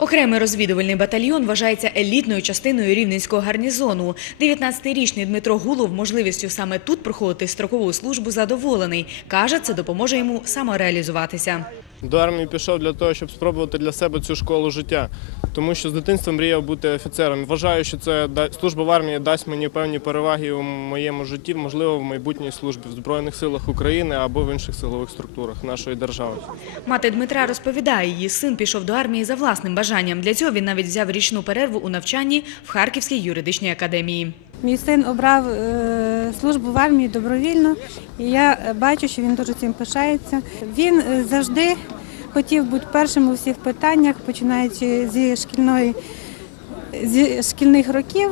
Окремий розвідувальний батальйон вважається елітною частиною рівненського гарнізону. 19-річний Дмитро Гулов можливістю саме тут проходити строкову службу задоволений. Каже, це допоможе йому самореалізуватися. До армії пішов для того, щоб спробувати для себе цю школу життя, тому що з дитинства мріяв бути офіцером. Вважаю, що це служба в армії дасть мені певні переваги у моєму житті, можливо, в майбутній службі в Збройних силах України або в інших силових структурах нашої держави. Мати Дмитра розповідає, її син пішов до армії за власним бажанням. Для цього він навіть взяв річну перерву у навчанні в Харківській юридичній академії. Мій син обрав е, службу в армії добровільно, і я е, бачу, що він дуже цим пишається. Він е, завжди хотів бути першим у всіх питаннях, починаючи зі шкільної зі шкільних років.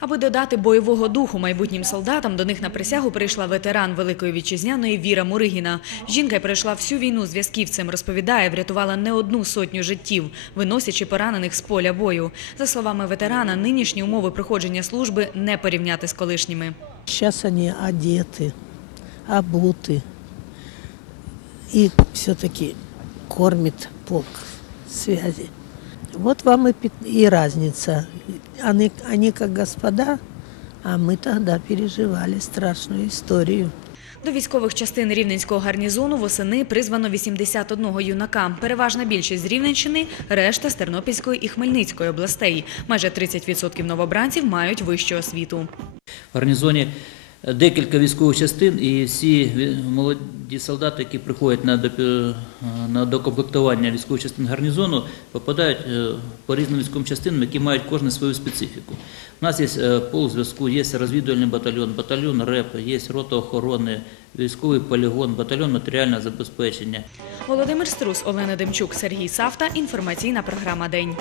Аби додати бойового духу майбутнім солдатам, до них на присягу прийшла ветеран Великої вітчизняної Віра Муригіна. Жінка пройшла всю війну зв'язківцем, розповідає, врятувала не одну сотню життів, виносячи поранених з поля бою. За словами ветерана, нинішні умови проходження служби не порівняти з колишніми. Сейчас они одеты, обуты. И все-таки кормит полк связи. Вот вам и, и разница. Они, они как господа, а мы тогда переживали страшную историю. До військових частин Рівненського гарнізону восени призвано 81 юнака. Переважна більшість з Рівненщини, решта з Тернопільської і Хмельницької областей. Майже 30% новобранців мають вищу освіту. В гарнізоні декілька військових частин, і всі молоді солдати, які приходять на, на докомплектування військових частин гарнізону, попадають е, по різним військовим частинам, які мають кожну свою специфіку. У нас є е, полк зв'язку, є розвідувальний батальйон, батальйон РЕП, є рота охорони, військовий полігон, батальйон матеріального забезпечення. Володимир Струс, Олена Демчук, Сергій Савта. Інформаційна програма День.